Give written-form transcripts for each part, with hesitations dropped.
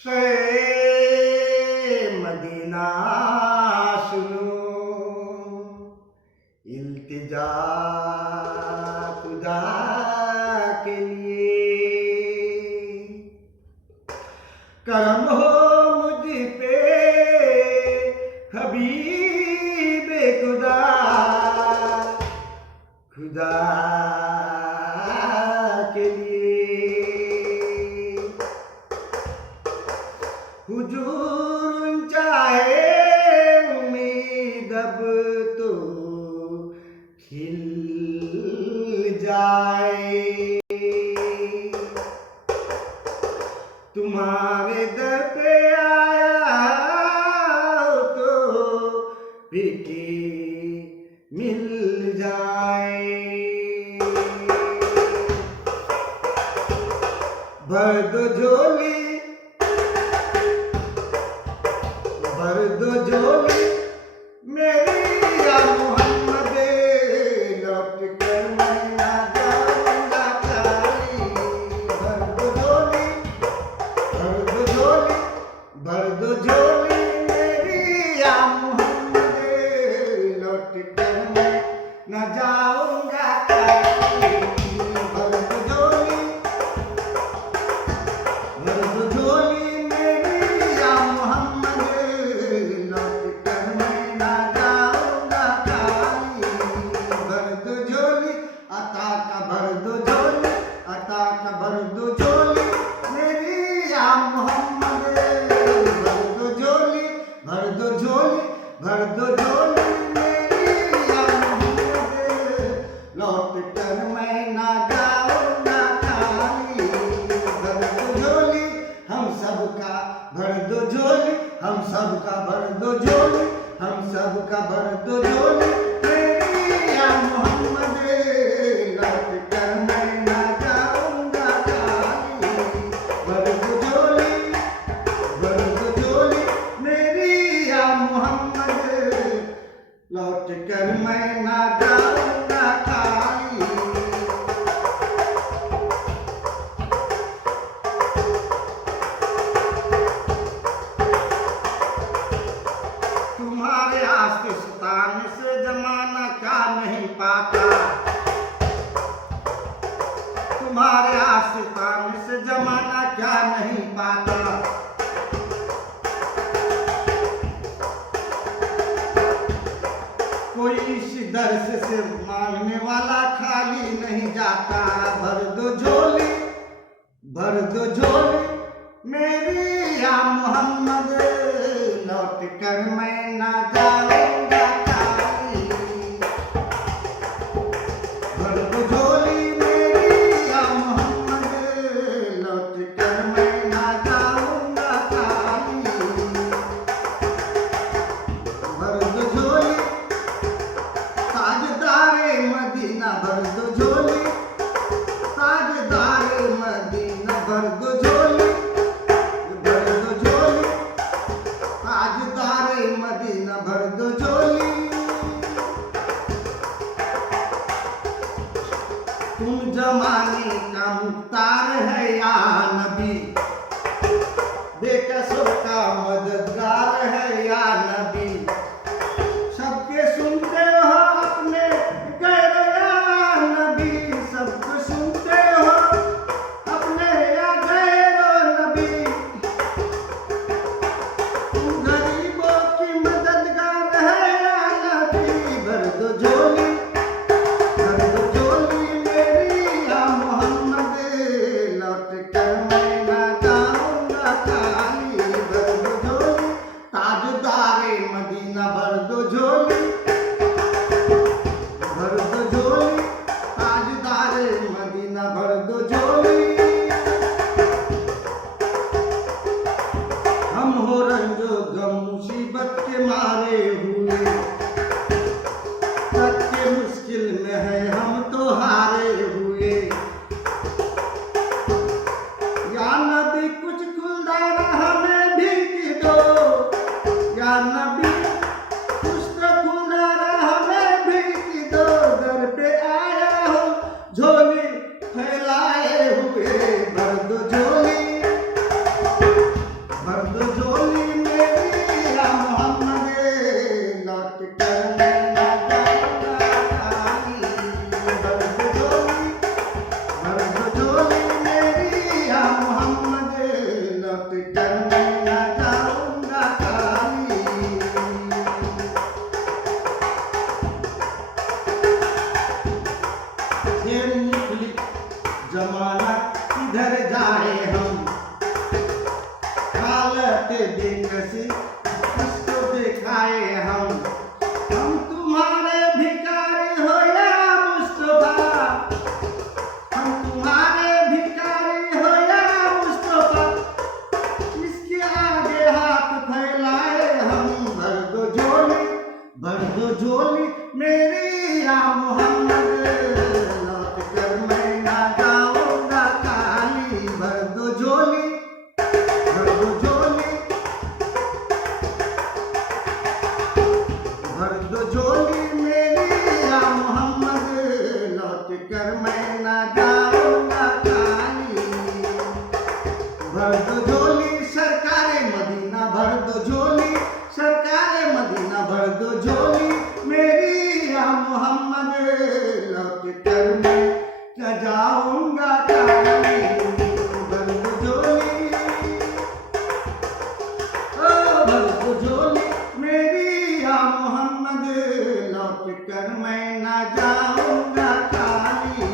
शे मदीना सुनो, इल्तिजा खुदा के लिए। करम हो मुझ पे हबीबे खुदा, खुदा के लिए। हुजूर चाहे उम्मीद अब तो खिल जाए, तुम्हारे दर पे आया तो फिके मिल जाए। भर दो झोली, भर दो झोली मेरी या मोहम्मद, लौट कर मैं ना जाऊंगा खाली। भर दो झोली, भर दो झोली, भर दो झोली मेरी या मोहम्मद, लौट कर मैं ना जाऊंगा खाली। भर दो झोली, भर दो झोली मेरी या मोहम्मद, लौट कर मैं ना जाऊंगा खाली। भर दो झोली, अता का भर दो झोली, अता का भर दो झोली मेरी या मोहम्मद। भर दो झोली, भर दो झोली, भर दो झोली मेरी या मोहम्मद, लौट कर मैं ना जाऊंगा खाली। भर दो झोली हम सबका, भर दो झोली हम सबका, भर दो झोली हम सबका, भर दो झोली मेरी या मोहम्मद, लौट कर मैं ना जाऊंगा खाली। भर दो झोली, भर दो झोली मेरी या मोहम्मद, लौट कर मैं ना जाऊंगा खाली। तुम्हारे आस्ते सताने से जमाना क्या नहीं पाता, तुम्हारे आस्ते सताने से जमाना क्या नहीं पाता। कोई इस दर्श से मांगने वाला खाली नहीं जाता। भर दो झोली, भर दो झोली मेरी या मोहम्मद, लौट कर मैं ना जाऊंगा खाली। भर दो झोली मेरी या मोहम्मद, लौट कर मैं ना जाऊंगा खाली। भर दो झोली ताजदारे मदीना, भर दो झोली ताजदारे मदीना, भर दो झोली रहते बेकसी किसको दिखाए हम तुम्हारे भिखारी हो या मुस्तफा, हम तुम्हारे भिखारी हो या मुस्तफा, इसके आगे हाथ फैलाए हम। भर दो झोली मेरी या मोहम्मद, लौट कर मैं ना जाऊंगा खाली। भर दो झोली, भर दो झोली, भर दो झोली मेरी या मोहम्मद, लौट कर मैं ना जाऊंगा खाली। भर दो झोली सरकारे मदीना, भर दो झोली सरकारे मदीना, भर दो झोली मेरी या मोहम्मद, लौट कर मैं क्या जाऊंगा खाली। भर दो झोली, ओ भर दो झोली मेरी या मोहम्मद, लौट कर मैं ना जाऊंगा खाली।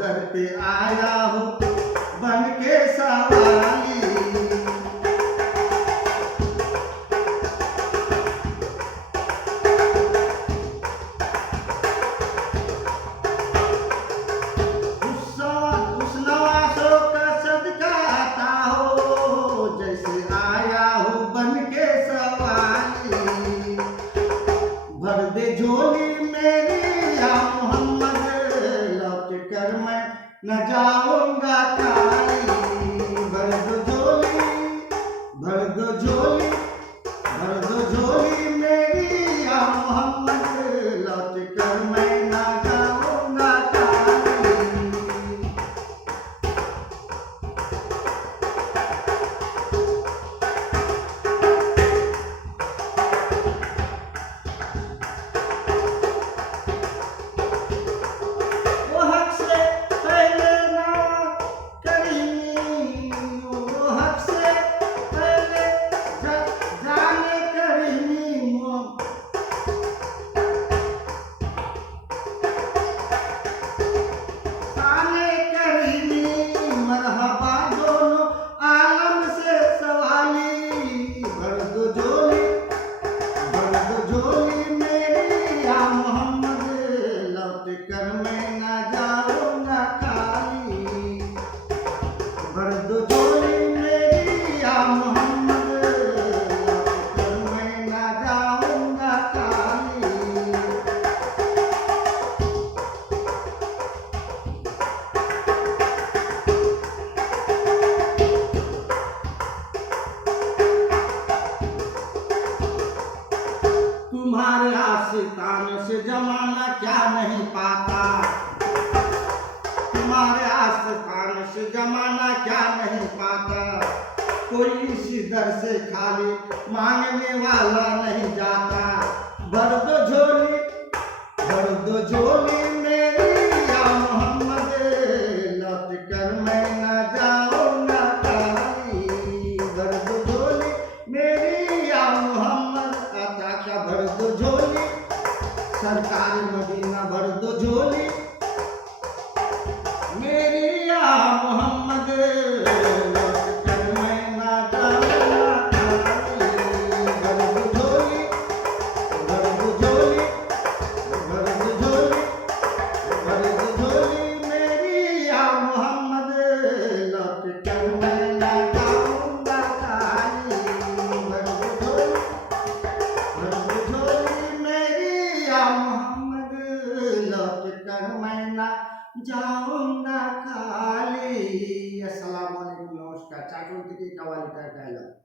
दर पे आया हो बन के सवाली, उस नवासों का सदका आता हो, जैसे आया हो बन के सवाली। भर दे झोली मेरी या मोहम्मद, लौट कर मैं न जाऊंगा खाली। भर दो झोली, भर दो झोली, भर दो झोली मेरी या मोहम्मद, लौट कर मैं न जाऊंगा खाली। वो हक से पहले ना करीमी, वो हक से पहले जाने करीमी, जाने करीमी, मरहबा दोनों आलम से सवाली। भर दो झोली, भर दो झोली मेरी या मोहम्मद, लौट कर मैं ना जाऊंगा खाली। भर दो झोली मेरी या मोहम्मद, लौट कर मैं ना जाऊंगा खाली। तुम्हारे आशिकान से जमाना क्या नहीं पाता, तुम्हारे आशिकान से जमाना क्या नहीं पाता। कोई इसी दर से खाली मांगने वाला नहीं जाता। भर दो झोली, भर दो झोली मेरी या मोहम्मद, लौट कर मैं न जाऊंगा खाली। भर दो झोली मेरी या मोहम्मद, आता का भर दो झोली सरकार मदीना, भर दो झोली मेरी या मोहम्मद, लौट कर मैं ना जाऊंगा खाली। भर दो झोली, भर दो झोली, भर दो झोली, भर दो झोली मेरी या मोहम्मद, लौट कर मैं ना जाऊंगा खाली। भर दो झोली, भर दो झोली मेरी या मोहम्मद, लौट कर मैं ना जाऊंगा खाली। अस्सलाम वालेकुम, नमस्कार। चाकू की कवाली का डायलॉग।